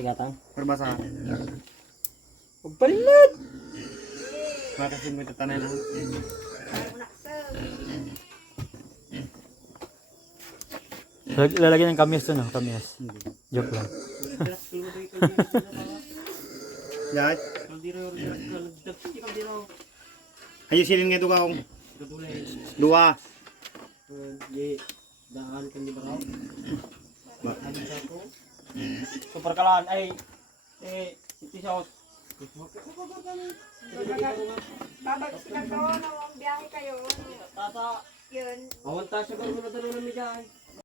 Gatang. Perbasa. Pagpalit! Matasin mo ito tanay na. Lalagyan ng kamyas to, no? Kamyas. Joke lang. Yan. Ayusin nga ito ka kung. Dua. Daan kan di baraw. Super kalaan ay iti sa Babag sila ko, nawang biyahe kayo. tata Yun. awan ta sa garo na dalo na mi dai.